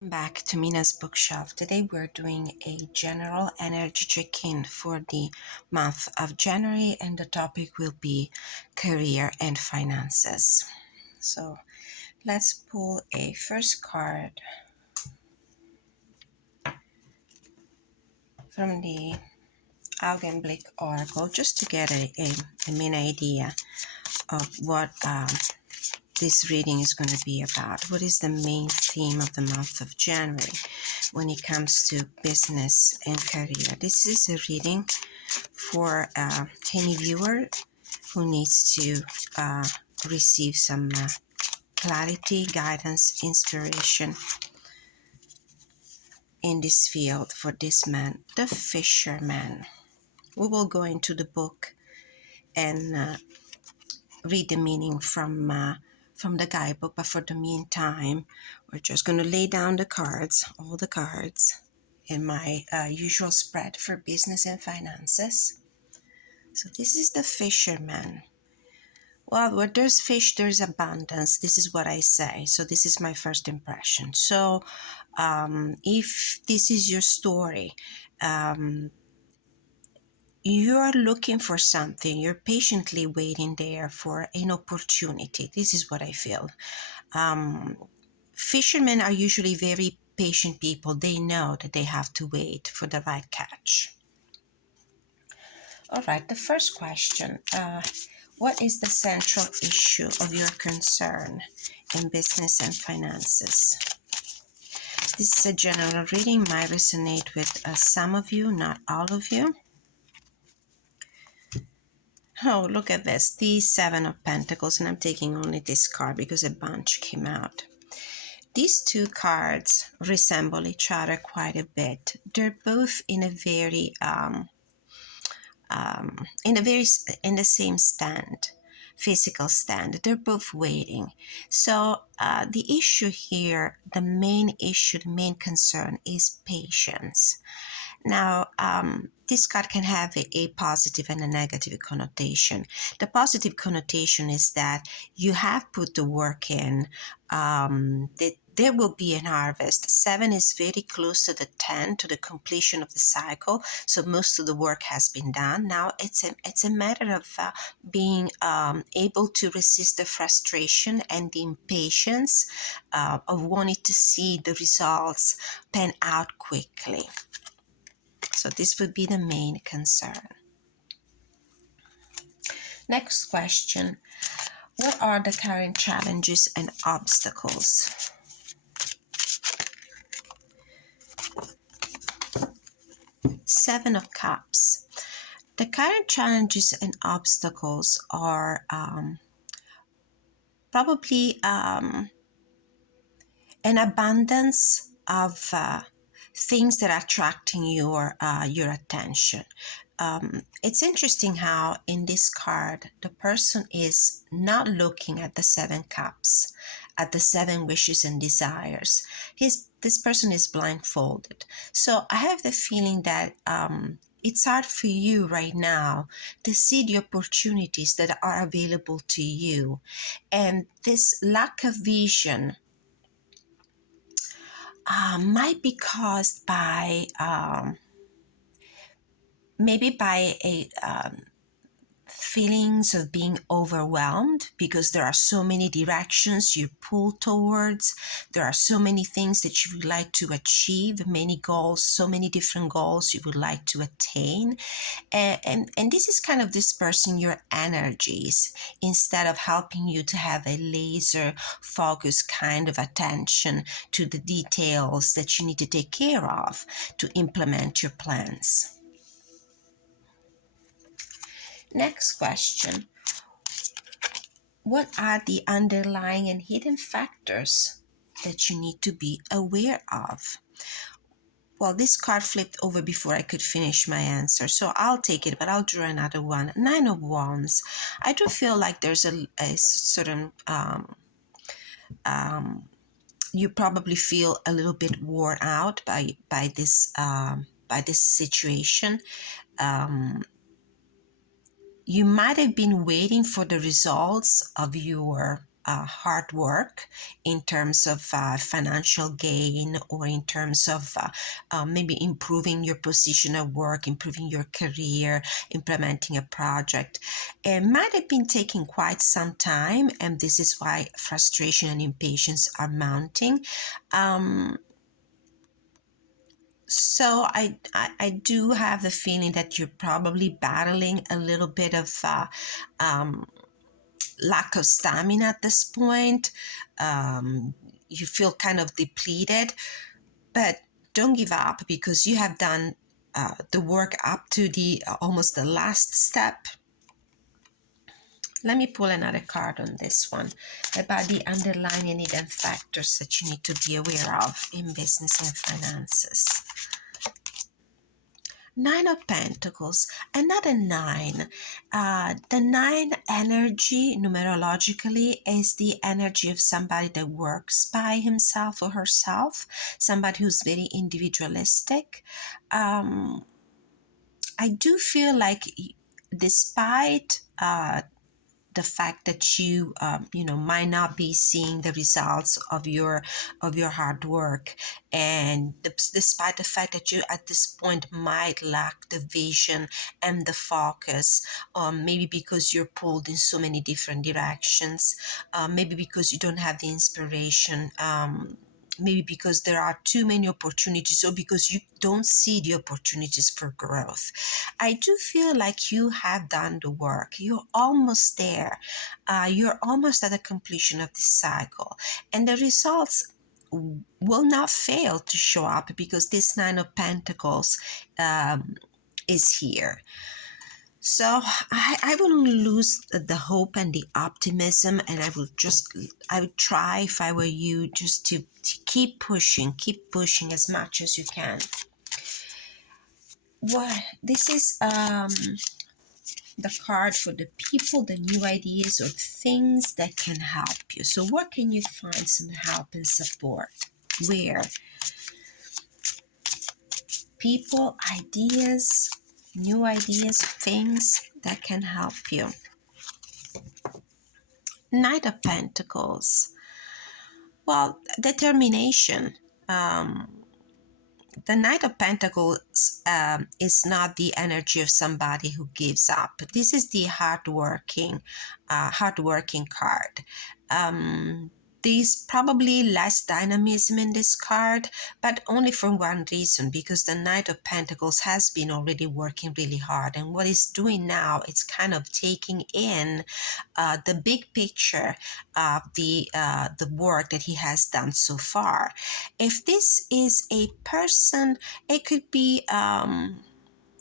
Back to Mina's bookshelf. Today we're doing a general energy check-in for the month of January, and the topic will be career and finances. So let's pull a first card from the Augenblick Oracle just to get a main idea of what this reading is going to be about. What is the main theme of the month of January when it comes to business and career? This is a reading for any viewer who needs to receive some clarity, guidance, inspiration in this field for this man, the fisherman. We will go into the book and read the meaning from the guidebook, but for the meantime, we're just going to lay down the cards, all the cards, in my usual spread for business and finances. So this is the fisherman. Well, where there's fish, there's abundance. This is what I say. So this is my first impression. So if this is your story, you're looking for something, you're patiently waiting there for an opportunity. This is what I feel. Fishermen are usually very patient people. They know that they have to wait for the right catch. All right, the first question. What is the central issue of your concern in business and finances? This is a general reading, might resonate with some of you, not all of you. Oh, look at this, the Seven of Pentacles, and I'm taking only this card because a bunch came out. These two cards resemble each other quite a bit. They're both in a very, in the same stand, physical stand. They're both waiting. So the issue here, the main issue, the main concern is patience. Now, this card can have a positive and a negative connotation. The positive connotation is that you have put the work in, that there will be an harvest. 7 is very close to the 10, to the completion of the cycle. So most of the work has been done. Now it's a matter of being able to resist the frustration and the impatience of wanting to see the results pan out quickly. So this would be the main concern. Next question. What are the current challenges and obstacles? Seven of Cups. The current challenges and obstacles are probably an abundance of things that are attracting your attention. It's interesting how in this card the person is not looking at the 7 cups, at the 7 wishes and desires. This person is blindfolded. So I have the feeling that it's hard for you right now to see the opportunities that are available to you. And this lack of vision might be caused by maybe by a feelings of being overwhelmed because there are so many directions you pull towards. There are so many things that you would like to achieve, many goals, so many different goals you would like to attain. And this is kind of dispersing your energies instead of helping you to have a laser focused kind of attention to the details that you need to take care of to implement your plans. Next question. What are the underlying and hidden factors that you need to be aware of? Well, this card flipped over before I could finish my answer, so I'll take it, but I'll draw another one. 9 of Wands. I do feel like there's a certain, you probably feel a little bit worn out by this situation. You might have been waiting for the results of your hard work in terms of financial gain, or in terms of maybe improving your position at work, improving your career, implementing a project. It might have been taking quite some time, and this is why frustration and impatience are mounting. Um, so I do have the feeling that you're probably battling a little bit of um, lack of stamina at this point. You feel kind of depleted, but don't give up, because you have done the work up to the almost the last step. Let me pull another card on this one about the underlying and hidden factors that you need to be aware of in business and finances. Nine of Pentacles, another nine. The nine energy, numerologically, is the energy of somebody that works by himself or herself, somebody who's very individualistic. I do feel like, despite the fact that you might not be seeing the results of your hard work, and despite the fact that you at this point might lack the vision and the focus, maybe because you're pulled in so many different directions, maybe because you don't have the inspiration, maybe because there are too many opportunities, or because you don't see the opportunities for growth. I do feel like you have done the work. You're almost there. You're almost at the completion of this cycle. And the results will not fail to show up, because this Nine of Pentacles is here. So I wouldn't lose the hope and the optimism, and I would try, if I were you, just to keep pushing as much as you can. Well, this is the card for the people, the new ideas or things that can help you. So where can you find some help and support? Where? People, ideas, new ideas, things that can help you. Knight of Pentacles. Well, determination. The Knight of Pentacles is not the energy of somebody who gives up. This is the hardworking card. There's probably less dynamism in this card, but only for one reason, because the Knight of Pentacles has been already working really hard, and what he's doing now is kind of taking in the big picture of the work that he has done so far. If this is a person, it could be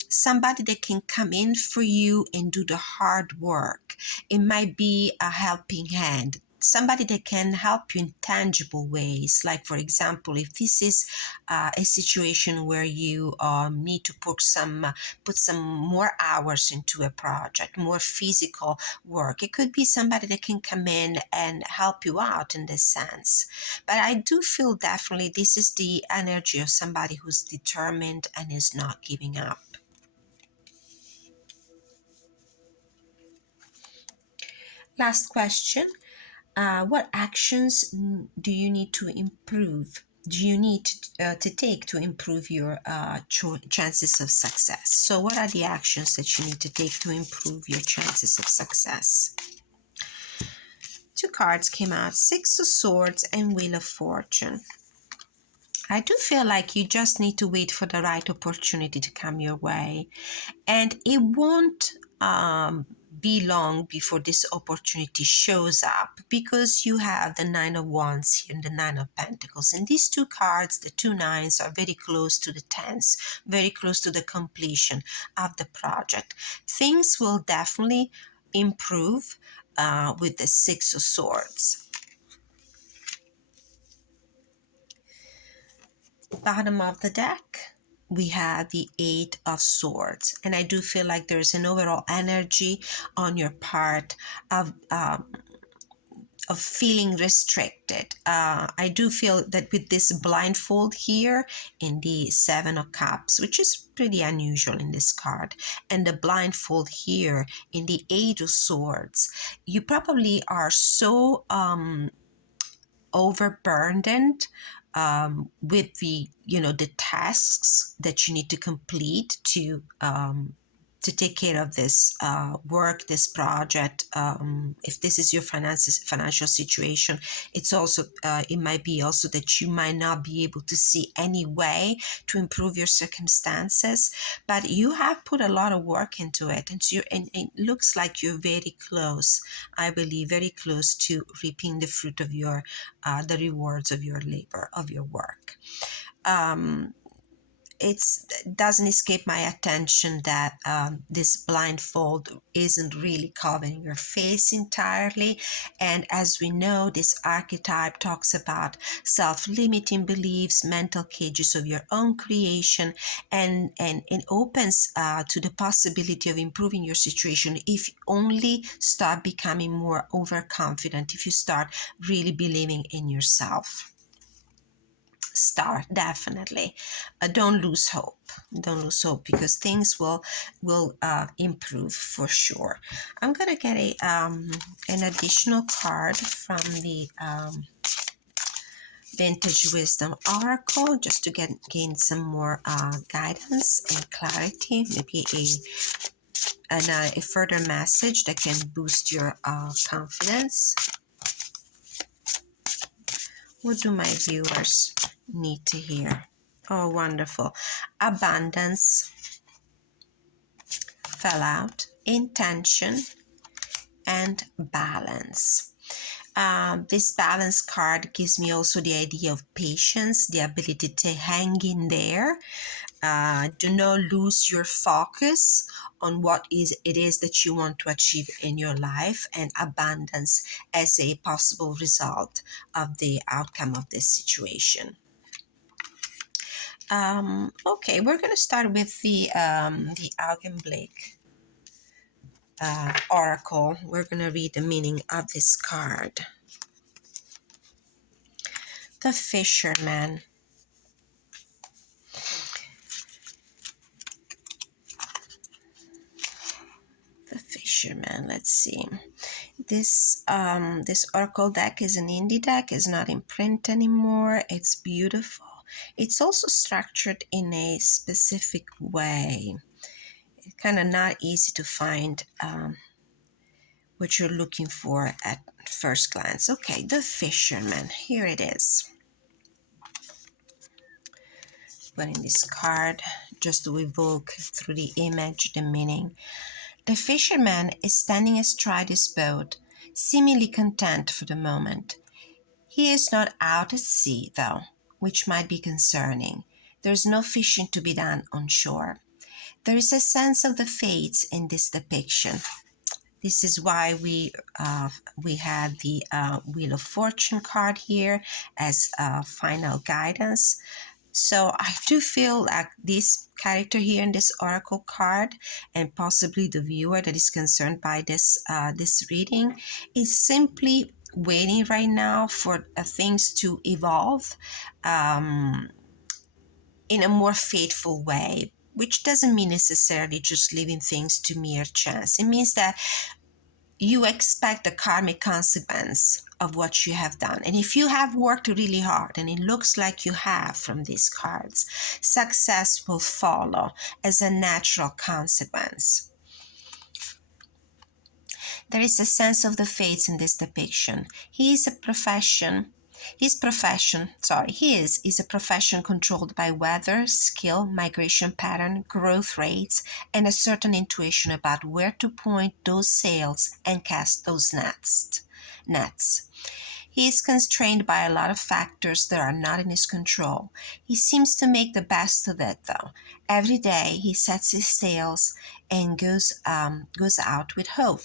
somebody that can come in for you and do the hard work. It might be a helping hand, somebody that can help you in tangible ways. Like, for example, if this is a situation where you need to put some more hours into a project, more physical work, it could be somebody that can come in and help you out in this sense. But I do feel definitely this is the energy of somebody who's determined and is not giving up. Last question. What actions do you need to improve? Do you need to take to improve your chances of success? So, what are the actions that you need to take to improve your chances of success? Two cards came out: Six of Swords and Wheel of Fortune. I do feel like you just need to wait for the right opportunity to come your way, and it won't be long before this opportunity shows up, because you have the Nine of Wands here and the Nine of Pentacles, and these two cards, the two nines, are very close to the tens, very close to the completion of the project. Things will definitely improve with the Six of Swords. Bottom of the deck, we have the Eight of Swords, and I do feel like there's an overall energy on your part of of feeling restricted. I do feel that with this blindfold here in the Seven of Cups, which is pretty unusual in this card, and the blindfold here in the Eight of Swords, you probably are so overburdened with the the tasks that you need to complete to take care of this work, this project. If this is your financial situation, it's also it might be also that you might not be able to see any way to improve your circumstances, but you have put a lot of work into it, and and it looks like you're very close. I believe very close to reaping the fruit of your the rewards of your labor, of your work. Um, it doesn't escape my attention that this blindfold isn't really covering your face entirely. And as we know, this archetype talks about self-limiting beliefs, mental cages of your own creation, and it opens to the possibility of improving your situation if you only start becoming more overconfident, if you start really believing in yourself. Start definitely. Don't lose hope. Don't lose hope, because things will improve for sure. I'm gonna get a an additional card from the Vintage Wisdom Oracle, just to gain some more guidance and clarity, maybe a further message that can boost your confidence. What do my viewers need to hear? Oh, wonderful. Abundance fell out, intention, and balance. This balance card gives me also the idea of patience, the ability to hang in there. Do not lose your focus on what it is that you want to achieve in your life, and abundance as a possible result of the outcome of this situation. Okay, we're going to start with the Augenblick oracle. We're going to read the meaning of this card. The Fisherman. The Fisherman. Let's see. This oracle deck is an indie deck. It's not in print anymore. It's beautiful. It's also structured in a specific way. It's kind of not easy to find what you're looking for at first glance. Okay, the Fisherman. Here it is. Putting this card just to evoke through the image the meaning. The fisherman is standing astride his boat, seemingly content for the moment. He is not out at sea, though, which might be concerning. There is no fishing to be done on shore. There is a sense of the fates in this depiction. This is why we had the Wheel of Fortune card here as final guidance. So I do feel like this character here in this oracle card, and possibly the viewer that is concerned by this reading, is simply waiting right now for things to evolve in a more faithful way, which doesn't mean necessarily just leaving things to mere chance. It means that you expect the karmic consequence of what you have done. And if you have worked really hard, and it looks like you have from these cards, success will follow as a natural consequence. There is a sense of the fates in this depiction. His profession is a profession controlled by weather, skill, migration pattern, growth rates, and a certain intuition about where to point those sails and cast those nets. He is constrained by a lot of factors that are not in his control. He seems to make the best of it, though. Every day he sets his sails and goes out with hope.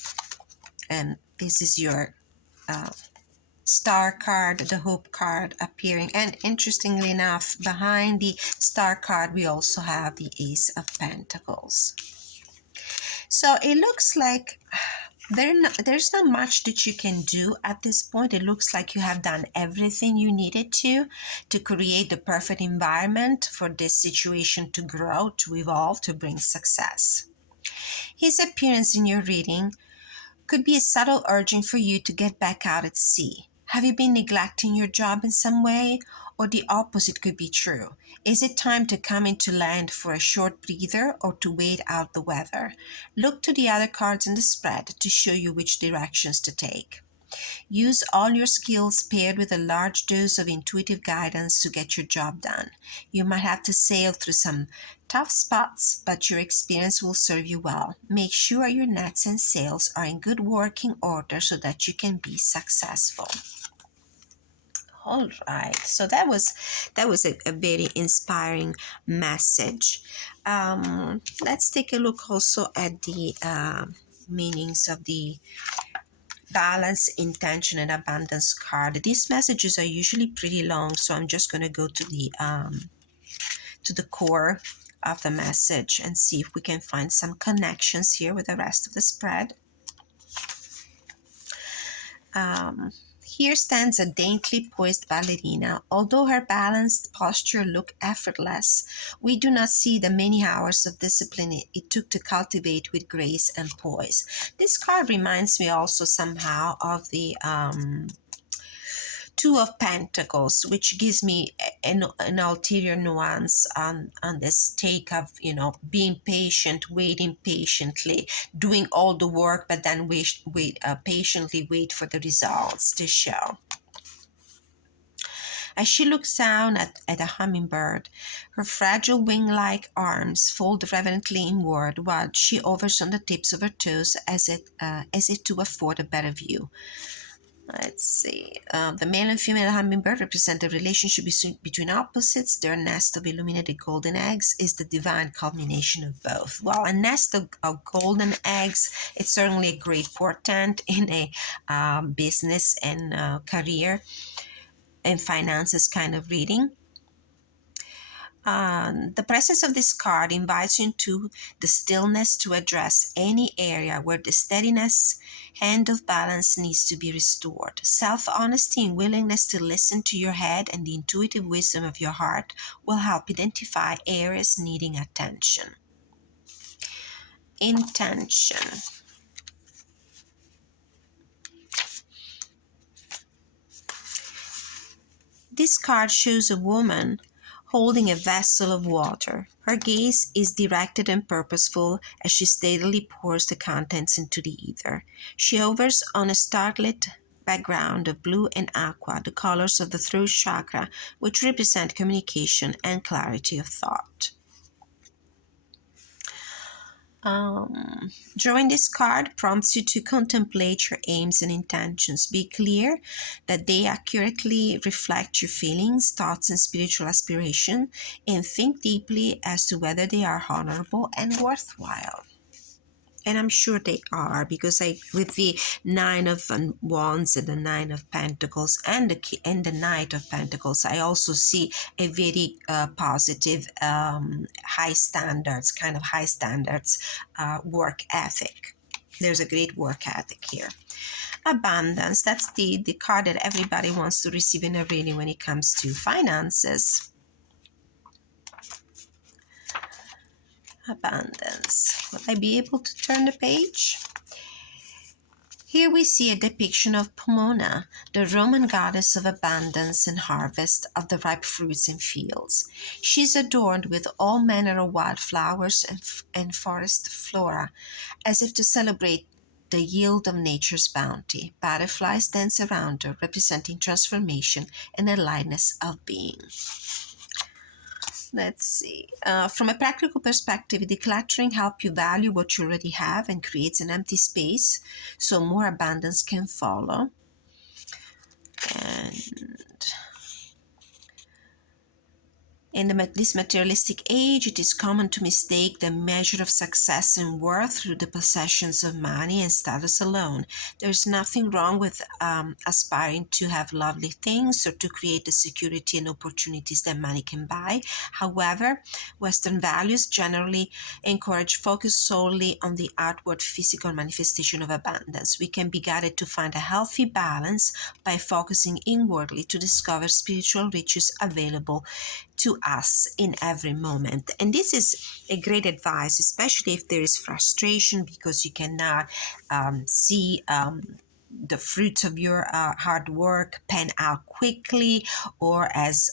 And this is your star card, the hope card appearing. And interestingly enough, behind the star card, we also have the Ace of Pentacles. So it looks like There's not much that you can do at this point. It looks like you have done everything you needed to create the perfect environment for this situation to grow, to evolve, to bring success. His appearance in your reading could be a subtle urging for you to get back out at sea. Have you been neglecting your job in some way? Or the opposite could be true. Is it time to come into land for a short breather or to wait out the weather? Look to the other cards in the spread to show you which directions to take. Use all your skills paired with a large dose of intuitive guidance to get your job done. You might have to sail through some tough spots, but your experience will serve you well. Make sure your nets and sails are in good working order so that you can be successful. All right, so that was a very inspiring message. Let's take a look also at the meanings of the balance, intention, and abundance card. These messages are usually pretty long, so I'm just going to go to the core of the message and see if we can find some connections here with the rest of the spread. Here stands a daintily poised ballerina. Although her balanced posture look effortless, we do not see the many hours of discipline it took to cultivate with grace and poise. This card reminds me also somehow of the Two of Pentacles, which gives me an ulterior nuance on this take of, being patient, waiting patiently, doing all the work, but then patiently wait for the results to show. As she looks down at a hummingbird, her fragile wing-like arms fold reverently inward while she hovers on the tips of her toes as if to afford a better view. Let's see. The male and female hummingbird represent a relationship between opposites. Their nest of illuminated golden eggs is the divine culmination of both. Well, a nest of golden eggs, it's certainly a great portent in a business and career and finances kind of reading. The presence of this card invites you into the stillness to address any area where the steadiness and of balance needs to be restored. Self-honesty and willingness to listen to your head and the intuitive wisdom of your heart will help identify areas needing attention. Intention. This card shows a woman holding a vessel of water. Her gaze is directed and purposeful as she steadily pours the contents into the ether. She hovers on a starlit background of blue and aqua, the colors of the throat chakra, which represent communication and clarity of thought. Drawing this card prompts you to contemplate your aims and intentions. Be clear that they accurately reflect your feelings, thoughts, and spiritual aspiration, and think deeply as to whether they are honorable and worthwhile. And I'm sure they are, because with the Nine of Wands and the Nine of Pentacles and the Knight of Pentacles, I also see a very positive, high standards work ethic. There's a great work ethic here. Abundance, that's the card that everybody wants to receive in a reading when it comes to finances. Abundance. Will I be able to turn the page? Here we see a depiction of Pomona, the Roman goddess of abundance and harvest of the ripe fruits and fields. She is adorned with all manner of wildflowers and forest flora, as if to celebrate the yield of nature's bounty. Butterflies dance around her, representing transformation and a lightness of being. Let's see. From a practical perspective, decluttering helps you value what you already have and creates an empty space so more abundance can follow. And In this materialistic age, it is common to mistake the measure of success and worth through the possessions of money and status alone. There's nothing wrong with aspiring to have lovely things or to create the security and opportunities that money can buy. However, Western values generally encourage focus solely on the outward physical manifestation of abundance. We can be guided to find a healthy balance by focusing inwardly to discover spiritual riches available to us in every moment. And this is a great advice, especially if there is frustration because you cannot see the fruits of your hard work pan out quickly or as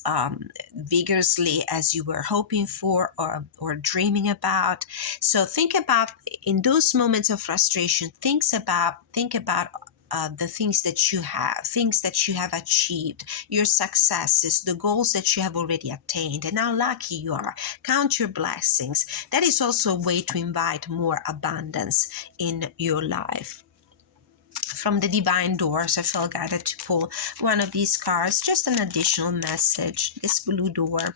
vigorously as you were hoping for or dreaming about. So think about, in those moments of frustration, think about the things that you have achieved, your successes, the goals that you have already attained, and how lucky you are. Count your blessings. That is also a way to invite more abundance in your life. From the divine doors, I feel guided to pull one of these cards, just an additional message. This blue door.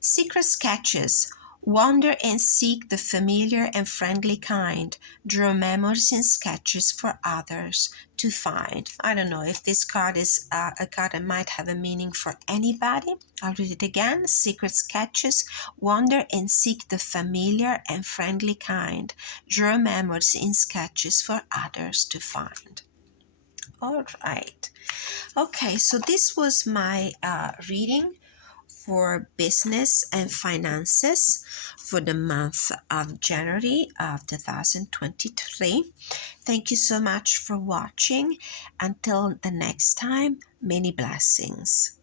Secret sketches. Wander and seek the familiar and friendly kind. Draw memories and sketches for others to find. I don't know if this card is a card that might have a meaning for anybody. I'll read it again. Secret sketches. Wander and seek the familiar and friendly kind. Draw memories and sketches for others to find. All right. Okay, so this was my reading for business and finances for the month of January of 2023. Thank you so much for watching. Until the next time, many blessings.